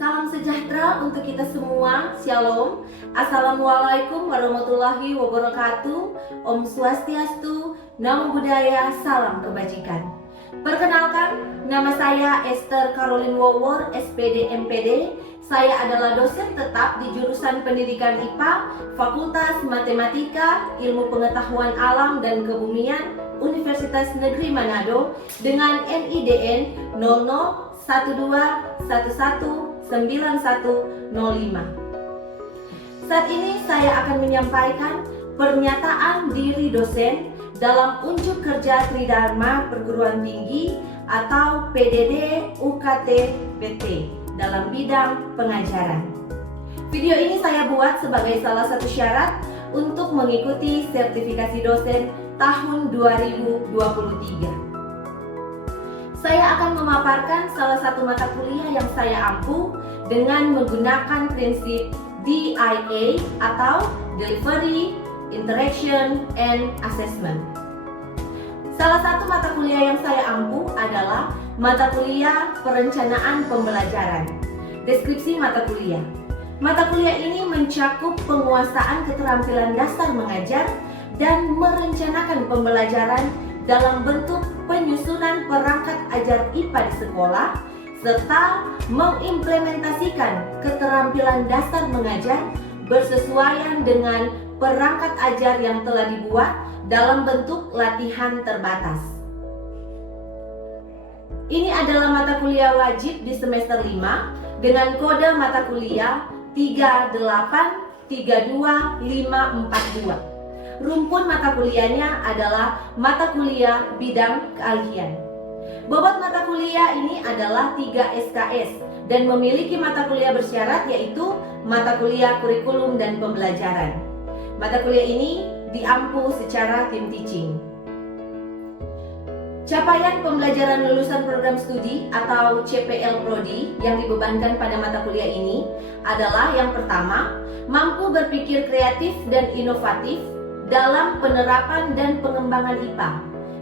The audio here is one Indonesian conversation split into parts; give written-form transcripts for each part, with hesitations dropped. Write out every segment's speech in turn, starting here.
Salam sejahtera untuk kita semua. Shalom. Assalamualaikum warahmatullahi wabarakatuh. Om Swastiastu, Namo Buddhaya, salam kebajikan. Perkenalkan, nama saya Esther Caroline Wowor, SPD MPD. Saya adalah dosen tetap di jurusan Pendidikan IPA, Fakultas Matematika, Ilmu Pengetahuan Alam dan Kebumian, Universitas Negeri Manado dengan NIDN 0012119105. Saat ini saya akan menyampaikan pernyataan diri dosen dalam unjuk kerja Tridharma Perguruan Tinggi atau PDD UKT PT dalam bidang pengajaran. Video ini saya buat sebagai salah satu syarat untuk mengikuti sertifikasi dosen tahun 2023. Saya akan memaparkan salah satu mata kuliah yang saya ampu dengan menggunakan prinsip DIA atau Delivery, Interaction, and Assessment. Salah satu mata kuliah yang saya ampu adalah mata kuliah Perencanaan Pembelajaran. Deskripsi mata kuliah. Mata kuliah ini mencakup penguasaan keterampilan dasar mengajar dan merencanakan pembelajaran dalam bentuk penyusunan perangkat ajar IPA di sekolah, serta mengimplementasikan keterampilan dasar mengajar bersesuaian dengan perangkat ajar yang telah dibuat dalam bentuk latihan terbatas. Ini adalah mata kuliah wajib di semester 5 dengan kode mata kuliah 3832542. Rumpun mata kuliahnya adalah mata kuliah bidang keahlian. Bobot mata kuliah ini adalah 3 SKS dan memiliki mata kuliah bersyarat yaitu mata kuliah kurikulum dan pembelajaran. Mata kuliah ini diampu secara tim teaching. Capaian pembelajaran lulusan program studi atau CPL Prodi yang dibebankan pada mata kuliah ini adalah yang pertama, mampu berpikir kreatif dan inovatif dalam penerapan dan pengembangan IPA.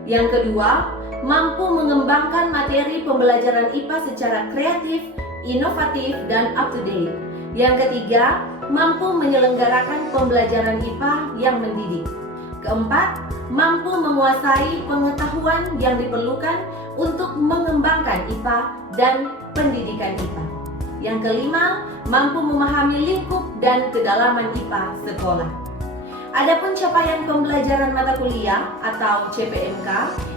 Yang kedua, mampu mengembangkan materi pembelajaran IPA secara kreatif, inovatif, dan up to date. Yang ketiga, mampu menyelenggarakan pembelajaran IPA yang mendidik. Keempat, mampu menguasai pengetahuan yang diperlukan untuk mengembangkan IPA dan pendidikan IPA. Yang kelima, mampu memahami lingkup dan kedalaman IPA sekolah. Adapun capaian pembelajaran mata kuliah atau CPMK,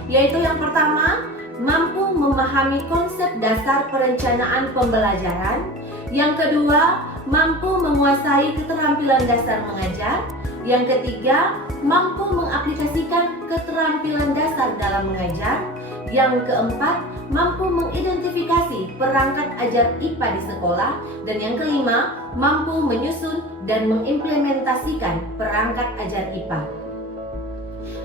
yaitu yang pertama, mampu memahami konsep dasar perencanaan pembelajaran. Yang kedua, mampu menguasai keterampilan dasar mengajar. Yang ketiga, mampu mengaplikasikan keterampilan dasar dalam mengajar. Yang keempat, mampu mengidentifikasi perangkat ajar IPA di sekolah. Dan yang kelima, mampu menyusun dan mengimplementasikan perangkat ajar IPA.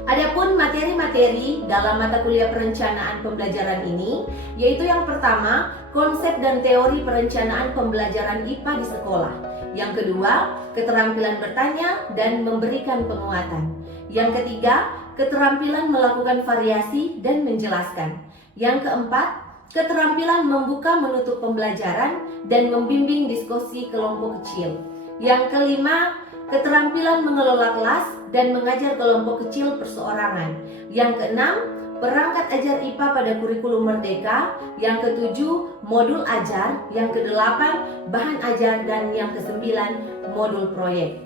Adapun materi-materi dalam mata kuliah perencanaan pembelajaran ini, yaitu yang pertama, konsep dan teori perencanaan pembelajaran IPA di sekolah. Yang kedua, keterampilan bertanya dan memberikan penguatan. Yang ketiga, keterampilan melakukan variasi dan menjelaskan. Yang keempat, keterampilan membuka menutup pembelajaran dan membimbing diskusi kelompok kecil. Yang kelima, keterampilan mengelola kelas dan mengajar kelompok kecil perseorangan. Yang keenam, perangkat ajar IPA pada kurikulum merdeka. Yang ketujuh, modul ajar. Yang kedelapan, bahan ajar. Dan yang kesembilan, modul proyek.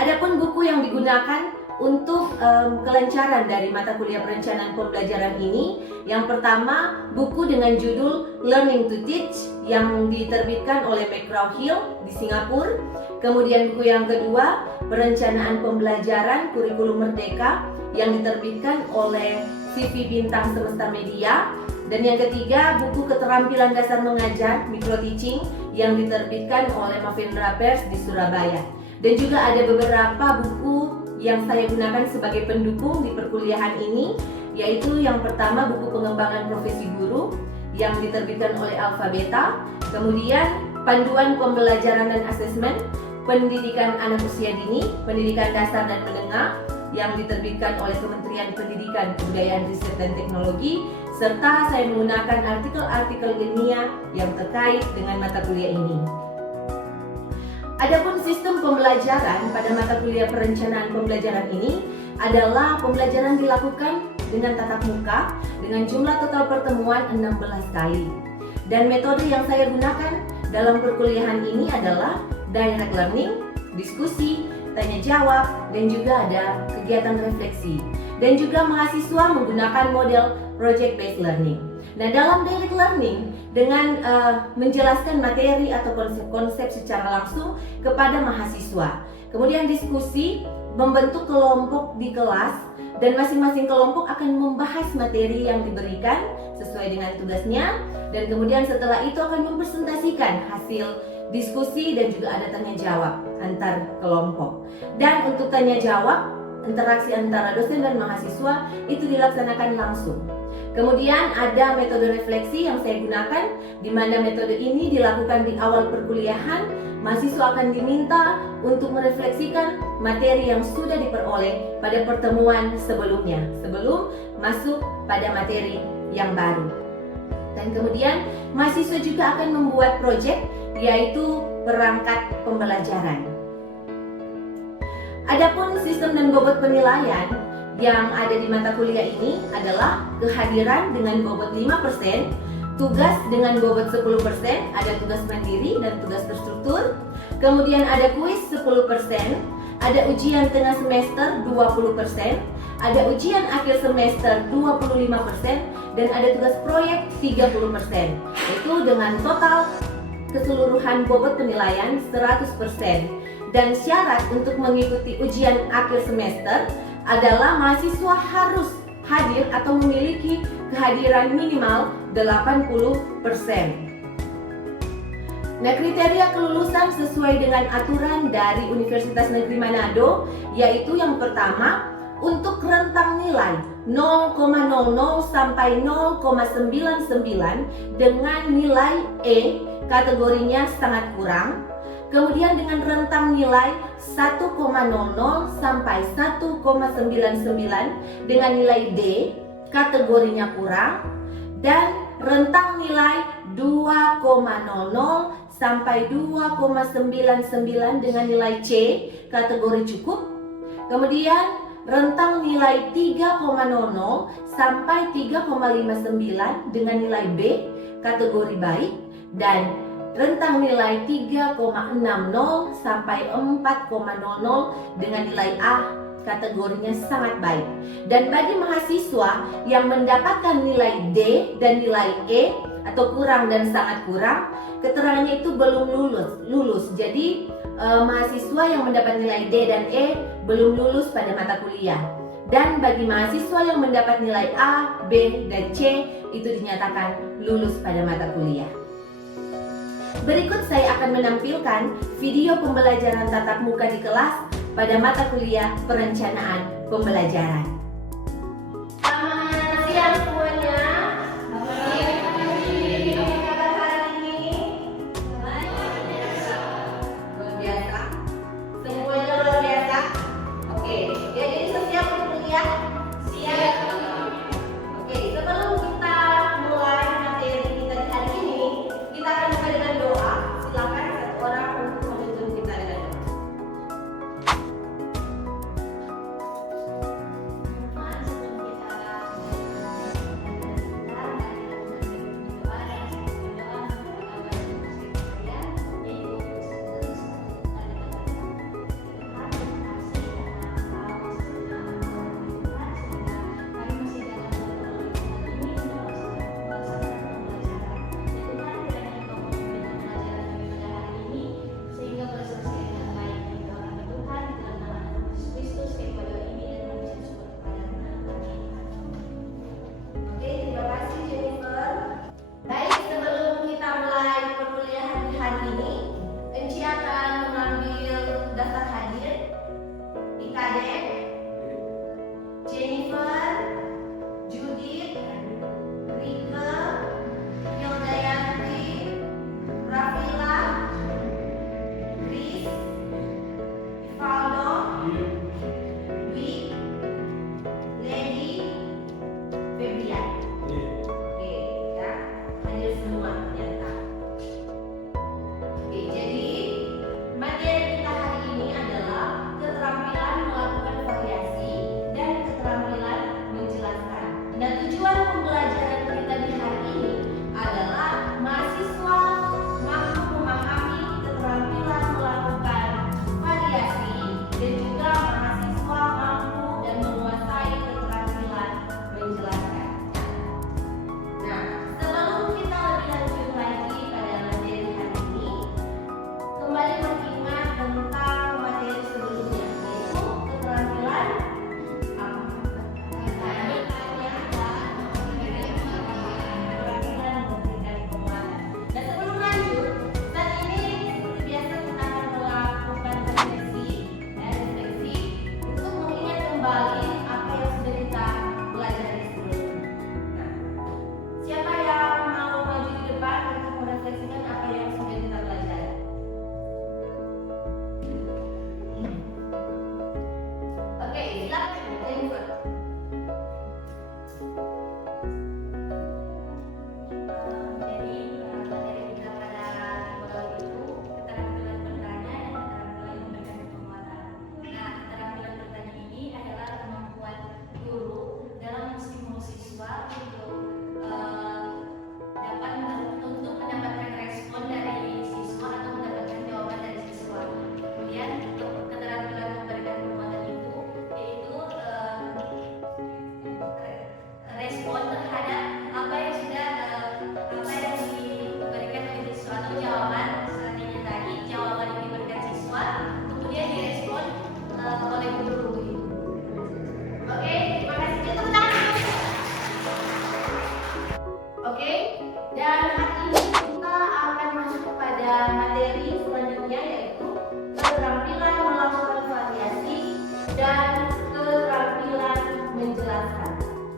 Adapun buku yang digunakan untuk kelancaran dari mata kuliah perencanaan pembelajaran ini, yang pertama, buku dengan judul Learning to Teach yang diterbitkan oleh McGraw-Hill di Singapura. Kemudian buku yang kedua, Perencanaan Pembelajaran Kurikulum Merdeka yang diterbitkan oleh CV Bintang Semesta Media. Dan yang ketiga, buku Keterampilan Dasar Mengajar Micro Teaching yang diterbitkan oleh Mavendra Pers di Surabaya. Dan juga ada beberapa buku yang saya gunakan sebagai pendukung di perkuliahan ini, yaitu yang pertama buku Pengembangan Profesi Guru yang diterbitkan oleh Alpha Beta, kemudian Panduan Pembelajaran dan Asesmen Pendidikan Anak Usia Dini, Pendidikan Dasar dan Menengah yang diterbitkan oleh Kementerian Pendidikan, Kebudayaan, Riset dan Teknologi, serta saya menggunakan artikel-artikel ilmiah yang terkait dengan mata kuliah ini. Adapun sistem pembelajaran pada mata kuliah perencanaan pembelajaran ini adalah pembelajaran dilakukan dengan tatap muka dengan jumlah total pertemuan 16 kali. Dan metode yang saya gunakan dalam perkuliahan ini adalah direct learning, diskusi, tanya jawab, dan juga ada kegiatan refleksi. Dan juga mahasiswa menggunakan model project based learning. Nah, dalam direct learning dengan menjelaskan materi atau konsep-konsep secara langsung kepada mahasiswa. Kemudian diskusi membentuk kelompok di kelas dan masing-masing kelompok akan membahas materi yang diberikan sesuai dengan tugasnya, dan kemudian setelah itu akan mempresentasikan hasil diskusi dan juga ada tanya jawab antar kelompok. Dan untuk tanya jawab, interaksi antara dosen dan mahasiswa itu dilaksanakan langsung. Kemudian ada metode refleksi yang saya gunakan, di mana metode ini dilakukan di awal perkuliahan. Mahasiswa akan diminta untuk merefleksikan materi yang sudah diperoleh pada pertemuan sebelumnya, sebelum masuk pada materi yang baru. Dan kemudian mahasiswa juga akan membuat proyek, yaitu perangkat pembelajaran. Adapun sistem dan bobot penilaian yang ada di mata kuliah ini adalah kehadiran dengan bobot 5%, tugas dengan bobot 10%, ada tugas mandiri dan tugas terstruktur, kemudian ada kuis 10%, ada ujian tengah semester 20%, ada ujian akhir semester 25%, dan ada tugas proyek 30%. Itu dengan total keseluruhan bobot penilaian 100%. Dan syarat untuk mengikuti ujian akhir semester adalah mahasiswa harus hadir atau memiliki kehadiran minimal 80%. Nah, kriteria kelulusan sesuai dengan aturan dari Universitas Negeri Manado, yaitu yang pertama, untuk rentang nilai 0,00 sampai 0,99 dengan nilai E, kategorinya sangat kurang. Kemudian dengan rentang nilai 1,00 sampai 1,99 dengan nilai D, kategorinya kurang. Dan rentang nilai 2,00 sampai 2,99 dengan nilai C, kategori cukup. Kemudian rentang nilai 3,00 sampai 3,59 dengan nilai B, kategori baik. Dan rentang nilai 3,60 sampai 4,00 dengan nilai A, kategorinya sangat baik. Dan bagi mahasiswa yang mendapatkan nilai D dan nilai E atau kurang dan sangat kurang, keterangannya itu belum lulus. Jadi mahasiswa yang mendapat nilai D dan E belum lulus pada mata kuliah. Dan bagi mahasiswa yang mendapat nilai A, B, dan C itu dinyatakan lulus pada mata kuliah. Berikut saya akan menampilkan video pembelajaran tatap muka di kelas pada mata kuliah perencanaan pembelajaran. Selamat siang semuanya. Luar biasa. Semuanya luar biasa. Oke, jadi siap untuk kuliah? Siap. Oke, sebelum kita mulai materi kita di hari ini, kita akan mulai dengan doa. Silakan satu orang untuk memimpin kita dengan doa.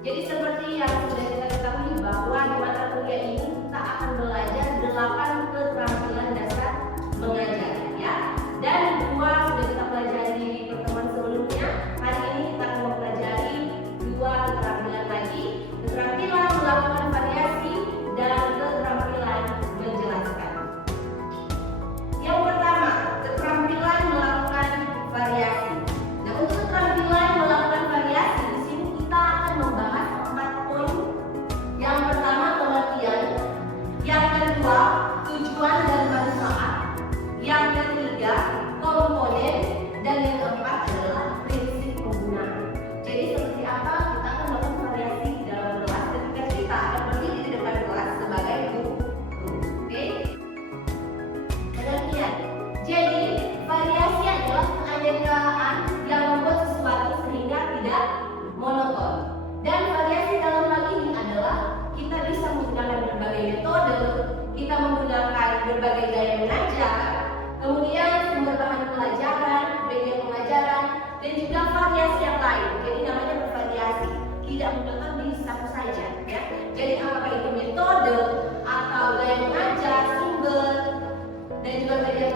Jadi seperti yang sudah kita ketahui bahwa di mata kuliah ini kita akan belajar 8 keterampilan dasar mengajar ya. Dan 2 sudah kita pelajari di pertemuan sebelumnya. Hari ini kita akan mempelajari 2 keterampilan lagi, keterampilan melakukan variasi dan keterampilan menjelaskan. Yang pertama, keterampilan melakukan variasi. Nah, untuk keterampilan melakukan variasi di sini kita akan membahas 4 poin. Yang pertama, pengertian. Yang kedua, tujuan dan manfaat. Yang ketiga, komponen. Dan yang keempat adalah prinsip penggunaan. Jadi seperti apa kita akan melakukan variasi di dalam kelas ketika kita akan berdiri di depan kelas sebagai guru. Oke? Pengertian. Jadi variasi adalah penganyakan yang membuat sesuatu sehingga tidak monoton. Dan variasi dalam hal ini adalah kita bisa menggunakan berbagai metode, kita menggunakan berbagai gaya mengajar, kemudian sumber bahan pelajaran, media pelajaran, dan juga variasi yang lain. Jadi namanya bervariasi, tidak monoton di satu saja ya. Jadi apakah itu metode atau gaya mengajar, sumber, dan juga media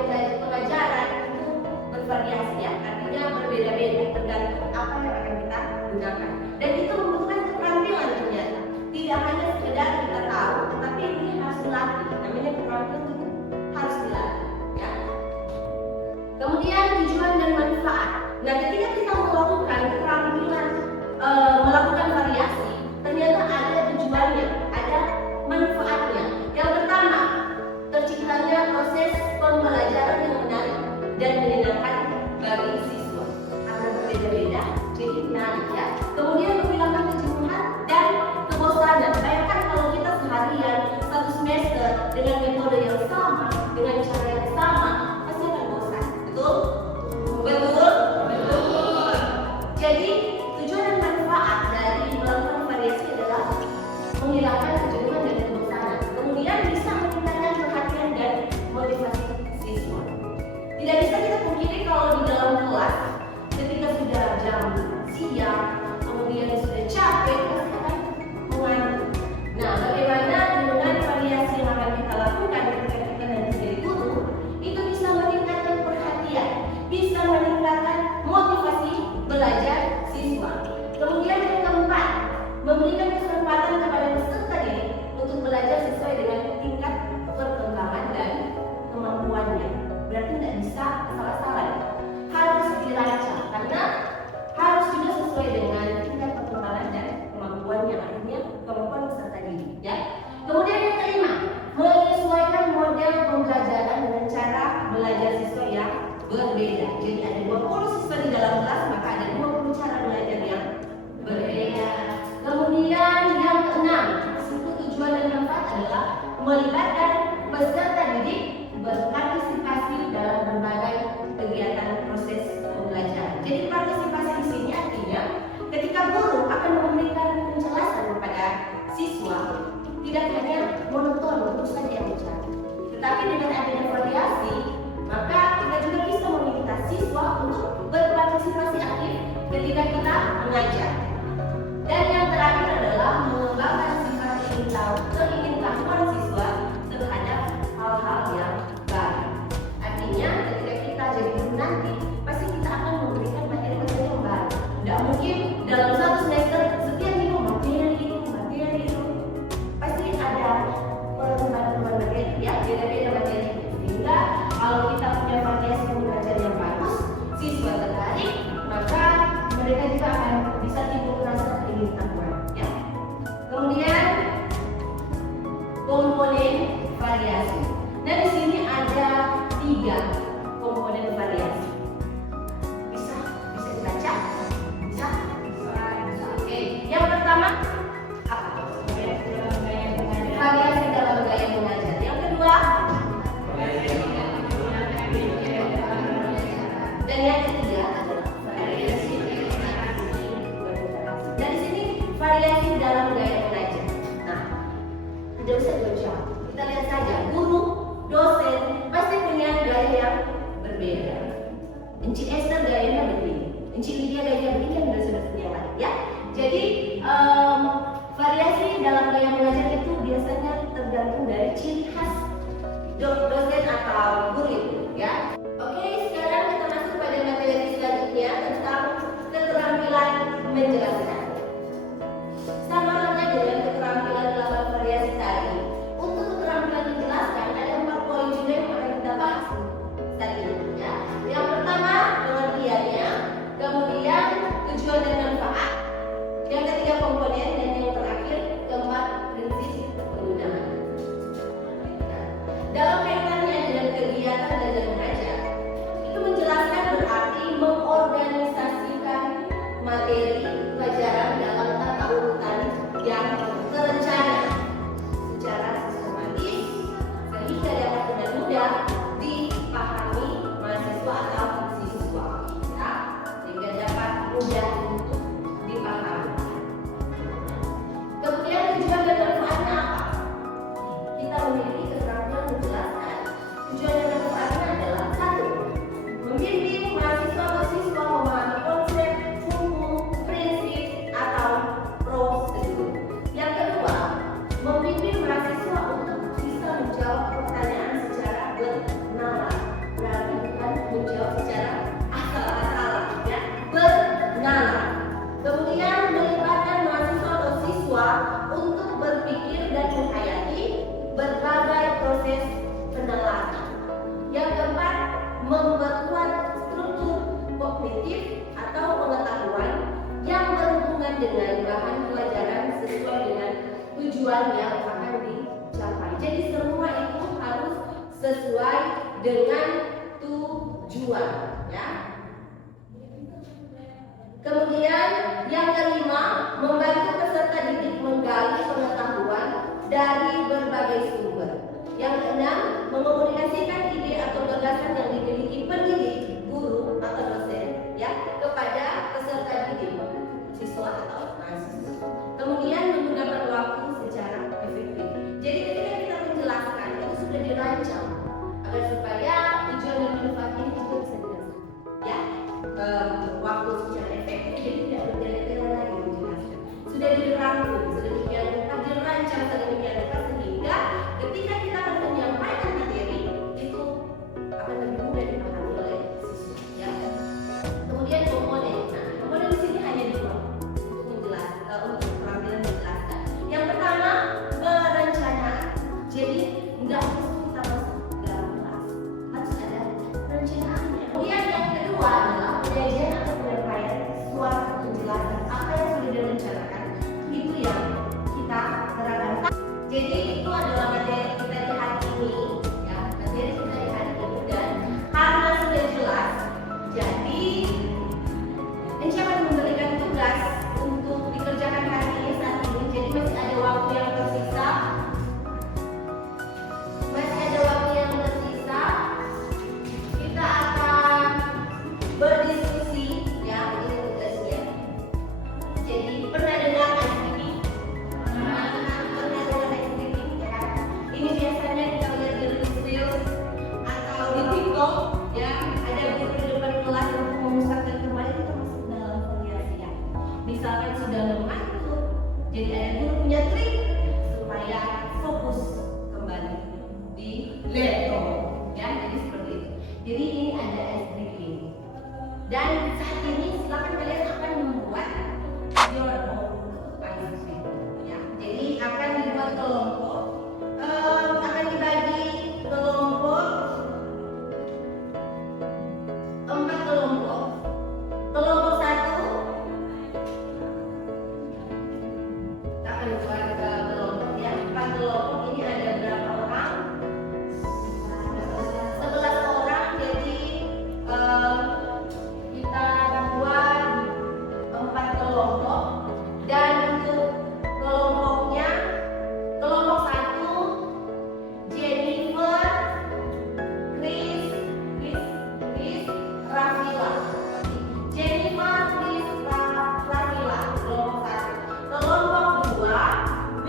pelajaran itu bervariasi ya, artinya berbeda-beda tergantung apa yang akan kita gunakan. Dan itu membutuhkan keterampilan ternyata. Tidak hanya sekedar kita tahu, tetapi ini harus dilatih. Namanya keterampilan itu harus dilatih ya. Kemudian tujuan dan manfaat. Nah, ketika kita melakukan keterampilan melakukan variasi, ternyata ada tujuannya, ada manfaatnya. Yang pertama, terciptanya proses pembelajaran yang menarik dan menyenangkan bagi siswa. Karena berbeda-beda, jadi menarik ya. Kemudian menghilangkan kejenuhan dan kebosanan. Bayangkan kalau kita seharian 1 semester dengan metode yang sama, dengan cara yang sama, pasti akan bosan. Betul? Betul? Betul. Jadi tujuan dan manfaat dari melakukan variasi adalah menghilangkan kejenuhan dan kebosanan. Kemudian bisa meningkatkan perhatian dan motivasi siswa. Tidak bisa kita pungkiri kalau di dalam kelas ketika sudah jam siang, kemudian sudah capek, pasti akan mengantuk. Nah, bagaimana dengan variasi yang akan kita lakukan ketika kita nanti jadi guru, itu bisa meningkatkan perhatian, bisa meningkatkan motivasi belajar siswa. Kemudian yang keempat, memberikan kesempatan kepada peserta didik untuk belajar sesuai dengan tingkat perkembangan dan kemampuannya. Berarti tidak bisa asal-asalan, harus dilacak karena harus juga sesuai dengan tingkat perkembangan dan kemampuannya, artinya kemampuan peserta didik ya. Kemudian yang kelima, menyesuaikan model pembelajaran dengan cara belajar siswa yang berbeda. Jadi ada 20 siswa di dalam kelas, maka ada 20 cara belajar yang berbeda. Kemudian yang keenam, tujuan dan manfaat adalah melibatkan peserta didik berpartisipasi dalam berbagai kegiatan proses pembelajaran. Jadi partisipasi di sini artinya ketika guru akan memberikan penjelasan kepada siswa, tidak hanya monoton untuk saja yang bicara, tetapi dengan adanya variasi, maka kita juga bisa meminta siswa untuk berpartisipasi aktif ketika kita mengajar. Dan yang terakhir adalah mengembangkan sifat keingintahuan siswa terhadap hal-hal yang baru. Artinya ketika kita jadi guru nanti, pasti kita akan memberikan materi-materi yang baru. Tidak mungkin dalam 1 semester setiap minggu materi itu. Pasti ada perubahan materi ya, beda-beda materi. Sehingga kalau kita punya variasi pembelajaran yang bagus, siswa tertarik, maka mereka juga akan bisa timbul rasa keingintahuan ya. Kemudian komponen variasi. Nah, di sini ada 3 komponen variasi. Bisa dibaca? Bisa? Oke. Yang pertama apa? Variasi dalam gaya mengajar. Yang kedua, dan yang ketiga adalah variasi. Dan di sini variasi dalam gaya mengajar. Nah, tidak usah jauh-jauh. Kita lihat saja, guru, dosen pasti punya gaya yang berbeda. Enci Esther gayanya begini, Enci Lydia gayanya begini, dan dosen-dosen yang lain ya. Jadi Variasi dalam gaya mengajar itu biasanya tergantung dari ciri khas dosen atau guru itu, ya. Oke, sekarang kita masuk pada materi selanjutnya tentang keterampilan menjelaskan. Sama halnya dengan keterampilan dalam variasi tadi, untuk keterampilan menjelaskan ada 4 poin juga yang akan kita bahas tadi, ya. Yang pertama pengertiannya, kemudian tujuan dan manfaat, yang ketiga komponen, dan yang terakhir keempat prinsip penggunaan. Dalam kaitannya dengan kegiatan belajar mengajar, itu menjelaskan berarti mengorganisasikan materi pelajaran dalam tata urutan yang terencana secara sistematis sehingga dapat dengan mudah dipahami mahasiswa atau siswa, ya, sehingga dapat mudah untuk dipahami. Kemudian tujuan dan manfaatnya apa? Kita memiliki keterampilan menjelaskan. Tujuan dan manfaatnya adalah 1. Membimbing mahasiswa atau siswa memahami konsep, hukum, prinsip, atau prosedur. Yang kedua, membimbing mahasiswa untuk bisa menjawab pertanyaan secara bernalar. Berarti bukan menjawab secara asal-asalan, ya, bernalar. Kemudian melibatkan mahasiswa atau siswa untuk berpikir dan menghayati berbagai proses penelaahan. Yang keempat, memperkuat struktur kognitif atau pengetahuan yang berhubungan dengan bahan pelajaran sesuai dengan tujuan yang akan dicapai. Jadi semua itu harus sesuai dengan tujuan, ya. Kemudian yang kelima, membantu peserta didik menggali pengetahuan dari berbagai sumber. Yang keenam, mengomunikasikan ide atau gagasan yang dimiliki pendidik, guru atau dosen, ya, kepada peserta didik, siswa atau mahasiswa. Kemudian menggunakan waktu secara efektif. Jadi ketika kita menjelaskan itu sudah dirancang agar supaya tujuan dan manfaat ini juga bisa dirasakan, ya. Waktu secara efektif, jadi tidak bertele-tele lagi menjelaskan. Sudah dirangkum, sedemikian rupa, dirancang sedemikian rupa sehingga ketika kita akan menyampaikan materi itu akan lebih mudah dipahami oleh siswa, ya. Kemudian komponen. Nah, komponen di sini hanya 2 untuk menjelaskan, untuk keterampilan menjelaskan. Yang pertama, perencanaan. Jadi nggak harus kita masuk ke dalam kelas, harus ada perencanaannya. Kemudian yang kedua adalah penyajian atau penyampaian suatu penjelasan apa yang sudah direncanakan, itu yang kita terapkan. Jadi itu adalah materi kita di hari ini, ya, materi kita di hari ini, dan karena sudah jelas, jadi Ence akan memberikan tugas untuk dikerjakan hari ini saat ini. Jadi masih ada waktu yang tersisa, kita akan berdiskusi, ya, ini tugasnya. Jadi pernah dengar ICT? Pernah dengar ICT, ya kan? Ini biasanya kita lihat di Reels atau di TikTok, ya, ada guru di depan kelas untuk memusatkan kembali, kita masuk dalam variasi, ya. Misalkan sudah mengantuk, jadi ada guru punya trik supaya fokus kembali di laptop, ya, jadi seperti itu. Jadi ini ada ice breaking. Dan saat ini silakan kalian akan membuat your own ice breaking, ya. Jadi akan dibuat kelompok, akan dibagi kelompok 4 kelompok. Kelompok 1 kita akan buat kelompok, ya, 4 kelompok. Ini ada berapa orang? 11 orang. Jadi kita buat 4 kelompok. Dan untuk kelompoknya, kelompok 1 Jennifer, Chris, Rafila. Jennifer, Chris, Rafila, kelompok 1. Kelompok 2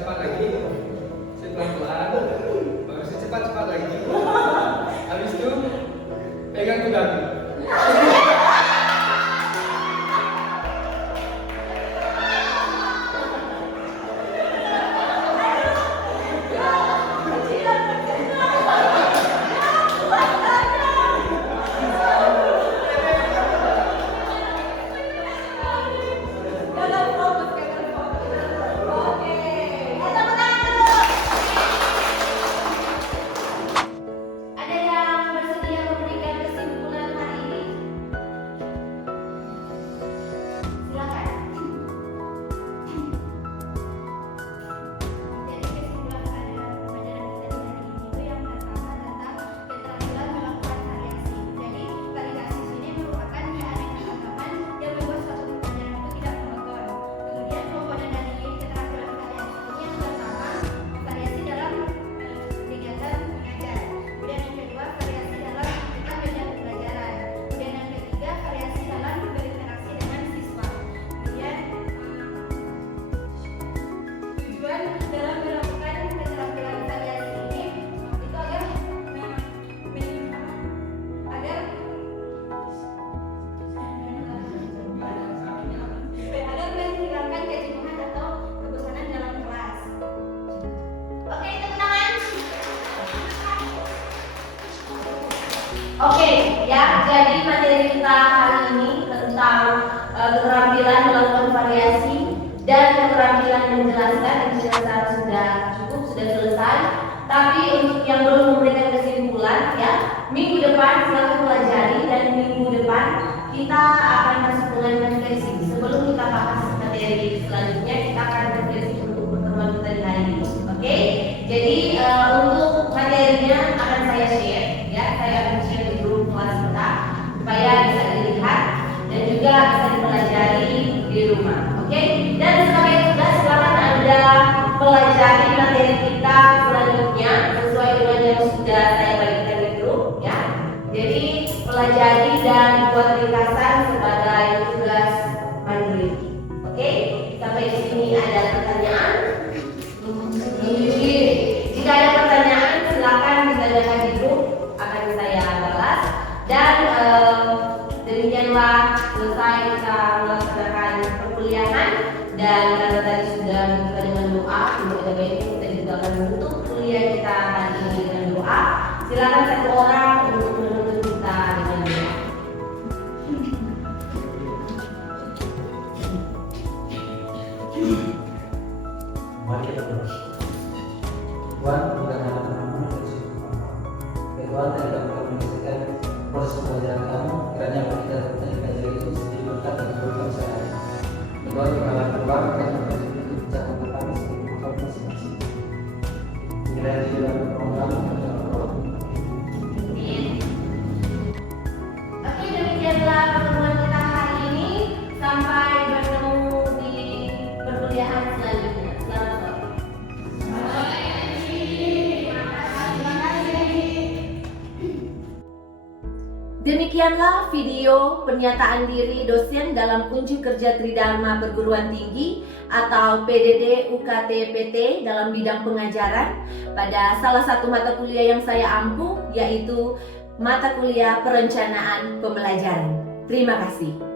cepat-cepat lagi. Pelan-pelan. Baru cepat-cepat lagi. Habis itu pegang kudaku. Oke, ya, jadi materi kita hari ini tentang keterampilan melakukan variasi dan keterampilan menjelaskan yang sudah cukup, sudah selesai. Tapi untuk yang belum memberikan kesimpulan, ya, minggu depan silakan pelajari dan minggu depan kita akan masuk dengan refleksi. Sebelum kita bahas materi selanjutnya, kita akan refleksi untuk pertemuan kita di hari ini. Oke, jadi untuk materinya akan saya share, ya, saya akan share di grup kelas kita supaya bisa dilihat dan juga bisa dipelajari di rumah. Oke, dan sebagai tugas silakan Anda pelajari materi kita selanjutnya sesuai dengan yang sudah saya bagikan di grup, ya. Jadi pelajari dan buat ringkasan sebagai tugas mandiri. Oke, sampai di sini ada pertanyaan? Jika ada pertanyaan silakan ditanyakan di grup, akan saya balas. Dan demikianlah selesai kita melaksanakan perkuliahan. Dan karena tadi sudah dibuka dengan doa, semoga baik kita juga akan menutup kuliah kita hari ini dengan doa. Silakan satu orang untuk menutup kita dengan doa. Mari kita berdoa. Tuhan, bukan hanya Tuhan, Tuhan yang dapat menyaksikan proses pelajaran kamu, kiranya apa kita pelajari itu menjadi berkat dan keberkahan sehari. Tuhan, bukanlah Tuhan yang itu bicara kami sebagai Tuhan masing-masing. Kiranya juga program dan program. Oke, demikianlah pertemuan kita hari ini. Sampai bertemu di perkuliahan selanjutnya. Selamat sore. Demikianlah video pernyataan diri dosen dalam kunci kerja Tridharma Perguruan Tinggi atau PDD UKT PT dalam bidang pengajaran pada salah satu mata kuliah yang saya ampu, yaitu mata kuliah perencanaan pembelajaran. Terima kasih.